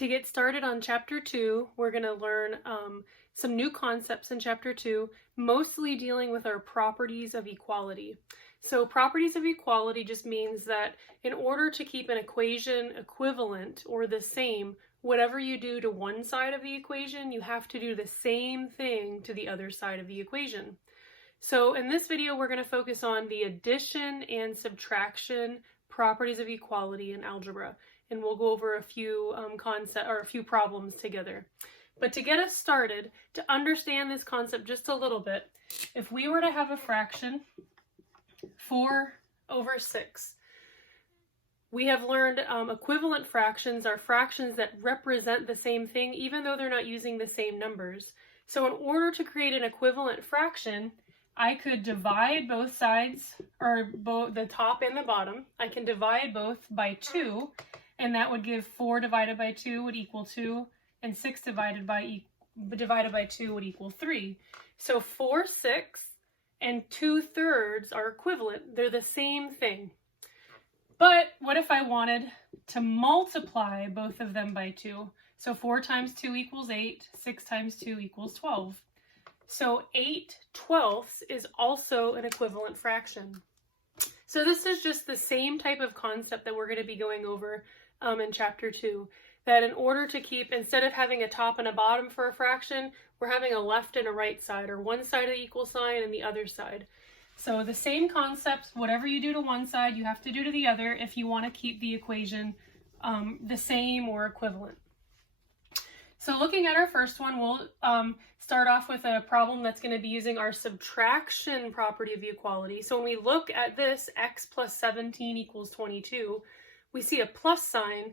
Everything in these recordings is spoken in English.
To get started on Chapter 2, we're going to learn some new concepts in Chapter 2, mostly dealing with our properties of equality. So properties of equality just means that in order to keep an equation equivalent or the same, whatever you do to one side of the equation, you have to do the same thing to the other side of the equation. So in this video, we're going to focus on the addition and subtraction properties of equality in algebra, and we'll go over a few a few problems together. But to get us started, to understand this concept just a little bit, if we were to have a fraction 4/6, we have learned equivalent fractions are fractions that represent the same thing even though they're not using the same numbers. So in order to create an equivalent fraction, I could divide both sides, or both the top and the bottom. I can divide both by 2, and that would give 4 divided by 2 would equal 2, and 6 divided by 2 would equal 3. So 4/6 and 2/3 are equivalent. They're the same thing. But what if I wanted to multiply both of them by 2? So 4 times 2 equals 8, 6 times 2 equals 12. So 8/12 is also an equivalent fraction. So this is just the same type of concept that we're going to be going over in Chapter 2. That in order to keep, instead of having a top and a bottom for a fraction, we're having a left and a right side, or one side of the equal sign and the other side. So the same concept, whatever you do to one side, you have to do to the other if you want to keep the equation the same or equivalent. So looking at our first one, we'll start off with a problem that's going to be using our subtraction property of equality. So when we look at this, x plus 17 equals 22, we see a plus sign,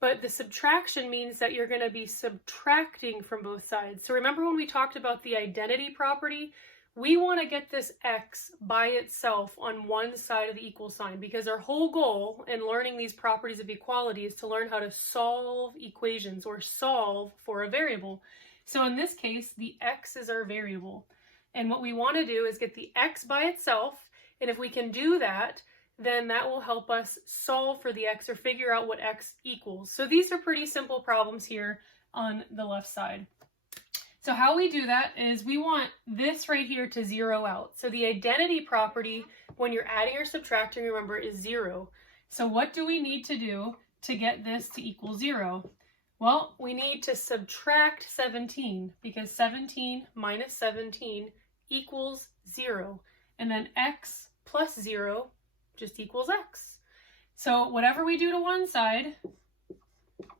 but the subtraction means that you're going to be subtracting from both sides. So remember when we talked about the identity property? We want to get this x by itself on one side of the equal sign, because our whole goal in learning these properties of equality is to learn how to solve equations or solve for a variable. So in this case, the x is our variable. And what we want to do is get the x by itself, and if we can do that, then that will help us solve for the x or figure out what x equals. So these are pretty simple problems here on the left side. So how we do that is we want this right here to zero out. So the identity property, when you're adding or subtracting, remember, is 0. So what do we need to do to get this to equal 0? Well, we need to subtract 17, because 17 minus 17 equals 0. And then x plus 0 just equals x. So whatever we do to one side,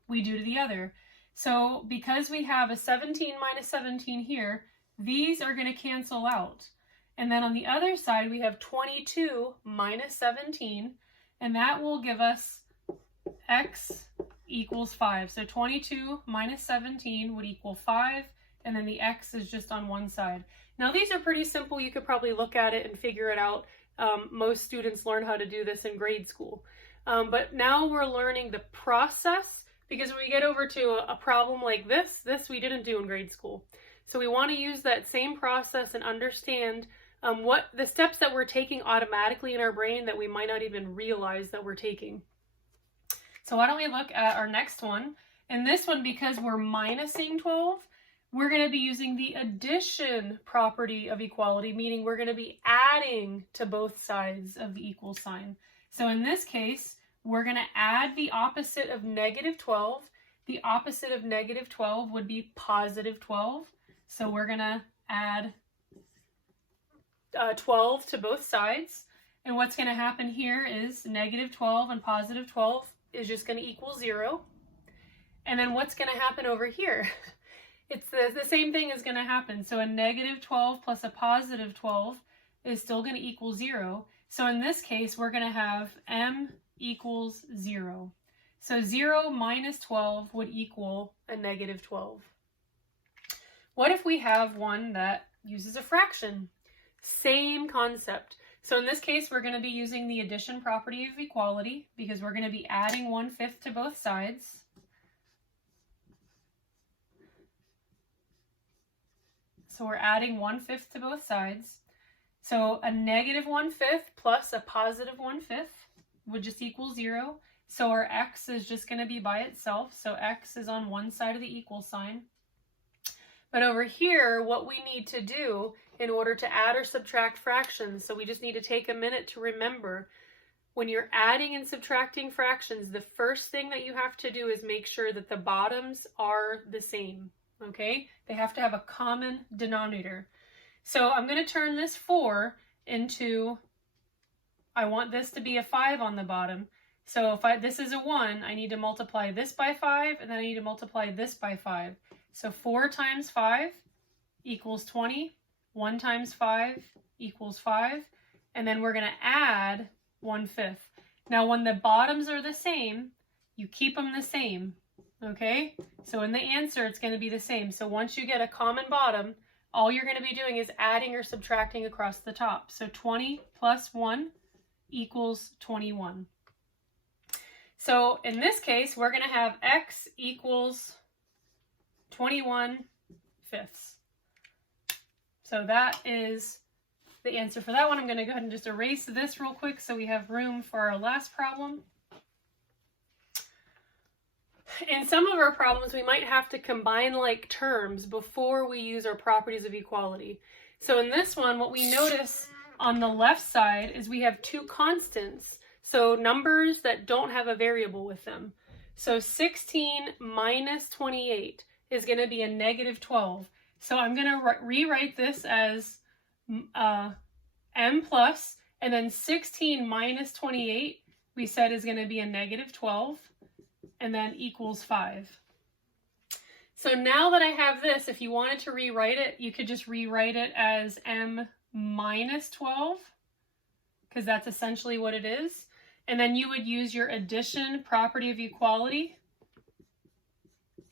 we do to the other. So because we have a 17 minus 17 here, these are going to cancel out. And then on the other side, we have 22 minus 17, and that will give us x equals 5. So 22 minus 17 would equal 5, and then the x is just on one side. Now these are pretty simple. You could probably look at it and figure it out. Most students learn how to do this in grade school. But now we're learning the process, because when we get over to a problem like this we didn't do in grade school. So we want to use that same process and understand what the steps that we're taking automatically in our brain that we might not even realize that we're taking. So why don't we look at our next one? And this one, because we're minusing 12, we're going to be using the addition property of equality, meaning we're going to be adding to both sides of the equal sign. So in this case, we're going to add the opposite of negative 12. The opposite of negative 12 would be positive 12. So we're going to add 12 to both sides. And what's going to happen here is negative 12 and positive 12 is just going to equal 0. And then what's going to happen over here? It's the same thing is going to happen. So a negative 12 plus a positive 12 is still going to equal 0. So in this case, we're going to have m equals 0. So 0 minus 12 would equal a negative 12. What if we have one that uses a fraction? Same concept. So in this case, we're going to be using the addition property of equality, because we're going to be adding 1/5 to both sides. So we're adding 1/5 to both sides. So a negative 1/5 plus a positive 1/5 would just equal 0. So our x is just going to be by itself. So x is on one side of the equal sign. But over here, what we need to do in order to add or subtract fractions, so we just need to take a minute to remember, when you're adding and subtracting fractions, the first thing that you have to do is make sure that the bottoms are the same, okay? They have to have a common denominator. So I'm going to turn this 4 into, I want this to be a 5 on the bottom. So if this is a 1, I need to multiply this by 5, and then I need to multiply this by 5. So 4 times 5 equals 20. 1 times 5 equals 5. And then we're going to add 1/5. Now when the bottoms are the same, you keep them the same. Okay? So in the answer, it's going to be the same. So once you get a common bottom, all you're going to be doing is adding or subtracting across the top. So 20 plus 1 equals 21. So in this case, we're going to have x equals 21/5. So that is the answer for that one. I'm going to go ahead and just erase this real quick so we have room for our last problem. In some of our problems, we might have to combine like terms before we use our properties of equality. So in this one, what we notice on the left side is we have two constants. So numbers that don't have a variable with them. So 16 minus 28 is going to be a negative 12. So I'm going to rewrite this as m plus, and then 16 minus 28 we said is going to be a negative 12, and then equals 5. So now that I have this, if you wanted to rewrite it, you could just rewrite it as m minus 12, because that's essentially what it is. And then you would use your addition property of equality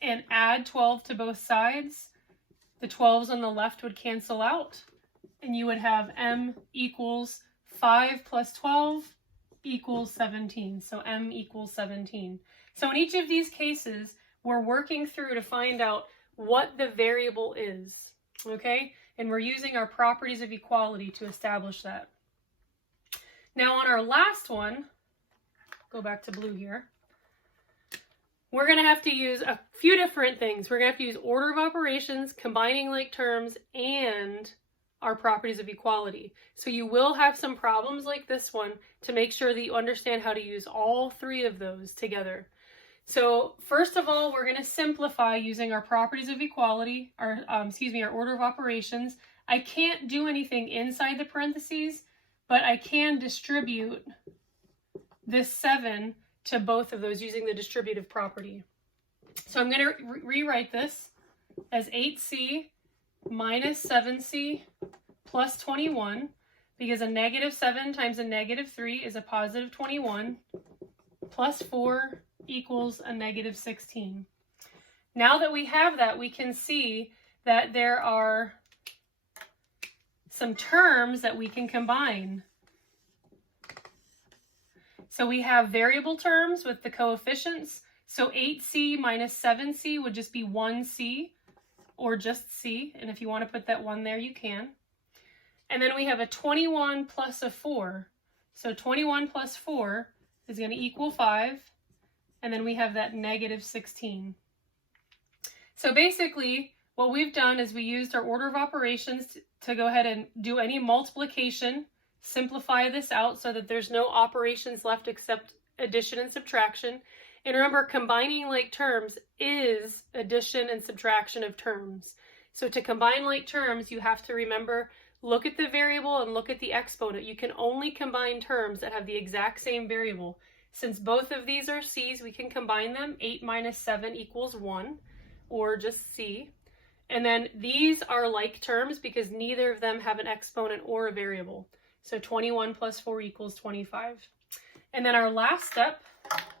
and add 12 to both sides. The 12s on the left would cancel out, and you would have m equals 5 plus 12 equals 17. So m equals 17. So in each of these cases, we're working through to find out what the variable is, okay? And we're using our properties of equality to establish that. Now on our last one, go back to blue here, we're going to have to use a few different things. We're going to have to use order of operations, combining like terms, and our properties of equality. So you will have some problems like this one to make sure that you understand how to use all three of those together. So first of all, we're going to simplify using our properties of equality, our order of operations. I can't do anything inside the parentheses, but I can distribute this 7 to both of those using the distributive property. So I'm going to rewrite this as 8c minus 7c plus 21, because a negative 7 times a negative 3 is a positive 21, plus 4 equals a negative 16. Now that we have that, we can see that there are some terms that we can combine. So we have variable terms with the coefficients. So 8c minus 7c would just be 1c, or just c. And if you want to put that 1 there, you can. And then we have a 21 plus a 4. So 21 plus 4 is going to equal 5. And then we have that negative 16. So basically, what we've done is we used our order of operations to go ahead and do any multiplication, simplify this out so that there's no operations left except addition and subtraction. And remember, combining like terms is addition and subtraction of terms. So to combine like terms, you have to remember, look at the variable and look at the exponent. You can only combine terms that have the exact same variable. Since both of these are c's, we can combine them. 8 minus 7 equals 1, or just c. And then these are like terms because neither of them have an exponent or a variable. So 21 plus 4 equals 25. And then our last step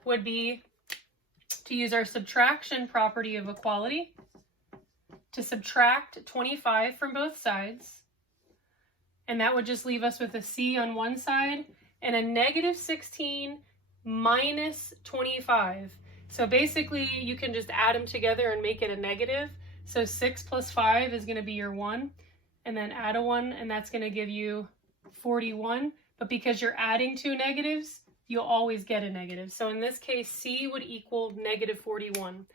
would be to use our subtraction property of equality to subtract 25 from both sides. And that would just leave us with a c on one side and a negative 16 minus 25. So basically you can just add them together and make it a negative. So 6 plus 5 is going to be your 1, and then add a 1, and that's going to give you 41. But because you're adding two negatives, you'll always get a negative. So in this case, C would equal negative 41.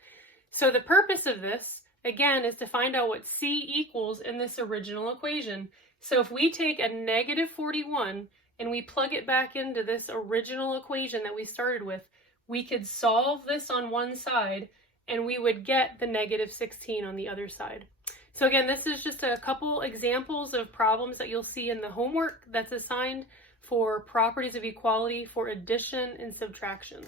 So the purpose of this, again, is to find out what C equals in this original equation. So if we take a negative 41 and we plug it back into this original equation that we started with, we could solve this on one side and we would get the negative 16 on the other side. So again, this is just a couple examples of problems that you'll see in the homework that's assigned for properties of equality for addition and subtraction.